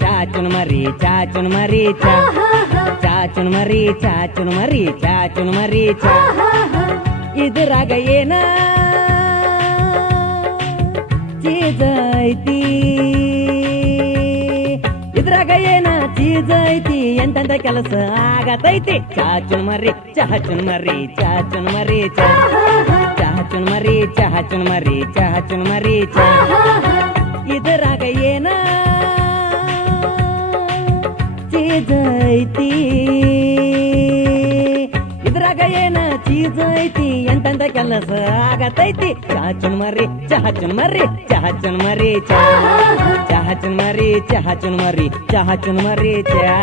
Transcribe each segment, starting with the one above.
ಚಾಚುನ್ ಮರಿ ಚಾಚುನ್ ಮರಿ ಚಾಚುನ್ ಮರಿ ಚಾ ಚಾಚುನ್ ಮರಿ ಚಾಚುನ್ ಮರಿ ಚಾಚುನ್ ಮರಿ ಚಾ ಇದ್ರಾಗ ಏನ ಚೀಜ ಐತಿ ಇದ್ರಾಗ ಏನ ಚೀಜ ಐತಿ ಎಂತಂತ ಕೆಲಸ ಆಗತೈತಿ ಚಾಚುನ್ ಮರಿ ಚಾಚುನ್ ಮರಿ ಚಾಚುನ್ ಮರಿ ಚಾ ಚಾಚುನ್ ಮರಿ ಚಾಚುನ್ ಮರಿ ಚಾಚುನ್ ಮರಿ ಚಾ ಇದರಾಗ ಐತಿ ಇದ್ರಾಗ ಏನ ಚೀಜ ಐತಿ ಎಂತಂತ ಕೆಲಸ ಆಗತೈತಿ? ಚಾಚುನ್ ಮರಿ ಚಹಚನ್ ಮರಿ ಚಹಚನ್ ಮರಿ ಚಹಚನ್ ಮರಿ ಚಹಚನ್ ಮರಿ ಚಹಚನ್ ಮರಿ, ಚಾ.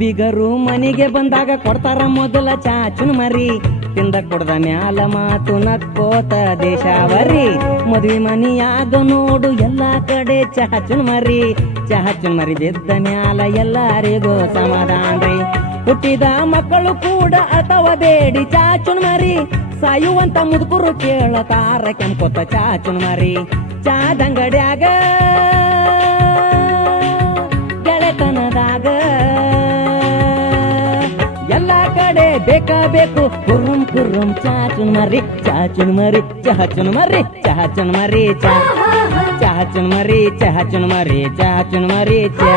ಬಿಗರು ಮನೆಗೆ ಬಂದಾಗ ಕೊಡ್ತಾರ ಮೊದಲ ಚಾಚುನ್ ಮರಿ. ತಿಂದ ಕೊಡ್ದ ಮ್ಯಾಲ ಮಾತು ನಕ್ಕೋತ ದೇಶಾವರಿ. ಮದ್ವಿ ಮನಿಯಾಗ ನೋಡು ಎಲ್ಲಾ ಕಡೆ ಚಾಚುನ್ ಮರಿ. ಚಾಚುನ್ ಮರಿ ಬಿದ್ದ ಮ್ಯಾಲ ಎಲ್ಲರಿಗೂ ಸಮಾಧಾನ ರೀ. ಹುಟ್ಟಿದ ಮಕ್ಕಳು ಕೂಡ ಅಥವಾ ಬೇಡಿ ಚಾಚುನ್ ಮರಿ. ಸಾಯುವಂತ ಮುದುಕರು ಕೇಳತಾರ ಕೆಂಪೊತ್ತ ಚಾಚುನ್ ಮರಿ. ಚಾದಂಗಡ್ಯಾಗ ಎಲ್ಲ ಕಡೆ ಬೇಕ ಬೇಕು ಕುರುಂ ಕುರುಂ ಚಾಚುನ್ ಮರಿ ಚಾಚುನ್ ಮರಿ ಚಾಚುನ್ ಮರಿ ಚಾಚುನ್ ಮರಿ ಚಾ ಚಾಚುನ್ ಮರಿ ಚಾಚುನ್ ಮರಿ ಚಾಚುನ್ ಮರಿ ಚಾ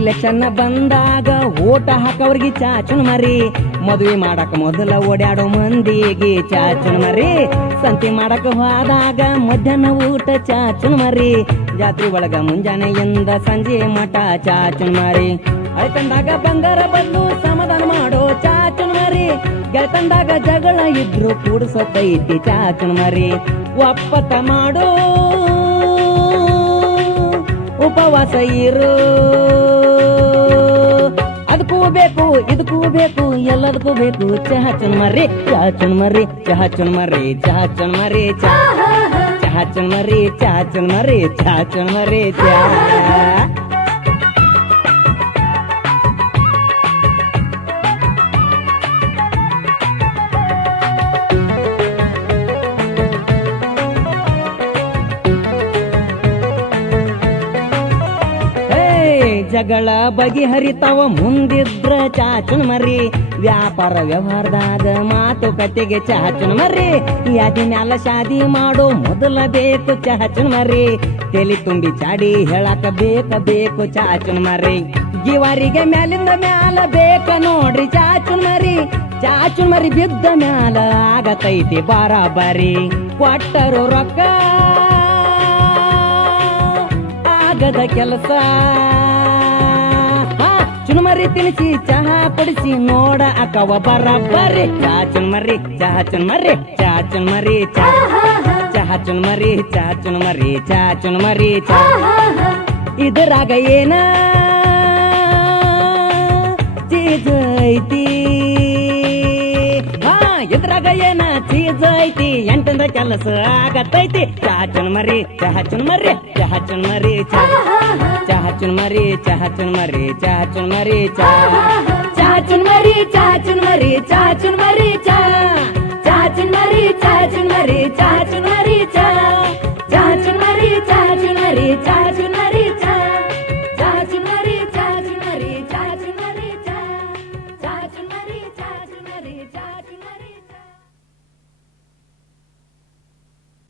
ಇಲೆಕ್ಷನ್ ಬಂದಾಗ ಓಟ ಹಾಕವ್ರಿಗೆ ಚಾಚುನ್ ಮರಿ. ಮದುವೆ ಮಾಡಕ್ ಮೊದಲ ಓಡಾಡೋ ಮಂದಿಗೆ ಚಾಚುನ್ ಮರಿ. ಸಂತಿ ಮಾಡಕ್ ಹೋದಾಗ ಮಧ್ಯಾಹ್ನ ಊಟ ಚಾಚುನ್ ಮರಿ. ಜಾತ್ರೆ ಒಳಗ ಮುಂಜಾನೆಯಿಂದ ಸಂಜೆ ಮಠ ಚಾಚುನ್ ಮರಿ. ಅಳ್ತಂದಾಗ ಬಂಗಾರ ಬಂದು ಸಮಾಧಾನ ಮಾಡೋ ಚಾಚುನ್ ಮರಿ. ಗೆಳ್ತಂದಾಗ ಜಗಳ ಇದ್ರು ಕೂಡ್ಸೋತೈತಿ ಚಾಚುನ್ ಮರಿ. ಒಪ್ಪತ್ತ ಮಾಡೋ. ಉಪವಾಸ ಇರು. ಬೇಕು ಇದಕ್ಕೂ ಬೇಕು ಎಲ್ಲದಕ್ಕೂ ಬೇಕು ಚಹಾ ಚುನ್ಮರಿ ಚಹಾ ಚುನ್ಮರಿ ಚಹಾ ಚುನ್ಮರಿ ಚಹಾ ಚುನ್ಮರಿ ಚಹಾ ಚಹಾ ಚುನ್ಮರಿ ಚಹಾ ಚುನ್ಮರಿ ಚಹಾ ಚುನ್ಮರಿ ಚಹಾ ಜಗಳ ಬಗೆಹರಿತಾವ ಮುಂದಿದ್ರ ಚಾಚುನ್ ಮರಿ ವ್ಯಾಪಾರ ವ್ಯವಹಾರದಾಗ ಮಾತುಕತೆಗೆ ಚಾಚುನ್ ಮರಿ ಯಾದಿ ಮ್ಯಾಲ ಶಾದಿ ಮಾಡೋ ಮೊದಲ ಬೇಕು ಚಾಚುನ್ ಮರಿ ತೆಲಿ ತುಂಬಿ ಚಾಡಿ ಹೇಳಾಕ ಬೇಕ, ಬೇಕು ಚಾಚುನ್ ಮರಿ ಗಿವಾರಿಗೆ ಮ್ಯಾಲಿಂದ ಮ್ಯಾಲ ಬೇಕ ನೋಡ್ರಿ ಚಾಚುನ್ ಮರಿ ಚಾಚುನ್ ಮರಿ ಬಿದ್ದ ಮ್ಯಾಲ ಆಗತೈತಿ ಬರಾಬರಿ. ಕೊಟ್ಟರು ರೊಕ್ಕ ಆಗದ ಕೆಲಸ. ಚುನ್ಮರಿ ತಿನಿಸಿ ಚಹಾ ಕೊಡಿಸಿ ನೋಡ ಅಕ್ಕವ ಬರಬ್ಬರಿ. ಚಾ ಚುನ್ಮರಿ, ಚಹಾ ಚುನ್ಮರಿ ಚಾ ಚುನ್ಮರಿ, ಚಹಾ ಚುನ್ಮರಿ ಚಾ ಚುನ್ಮರಿ ಚಾ ಚುನ್ಮರಿ ಚಾ ಇದರಾಗ ಏನ ಚೀಜ್ ಐತಿ? ಹಾ, ಇದ್ರಾಗ ಏನ ಚೀಜ್ ಐತಿ? ಎಂಟಂದ ಕೆಲಸ ಆಗತೈತಿ. ಚಾ ಚುನ್ಮರಿ ಚಹಾ ಚುನ್ಮರಿ ಚಹಾ ಚುನ್ಮರಿ ಚಾ ಚಹಾ ಚುನ್ಮರಿ ಚಹಾ ಚುನ್ಮರಿ ಚಹಾ ಚುನ್ಮರಿ ಚಾ ಚಹಾ ಚುನ್ಮರಿ ಚಹಾ ಚುನ್ಮರಿ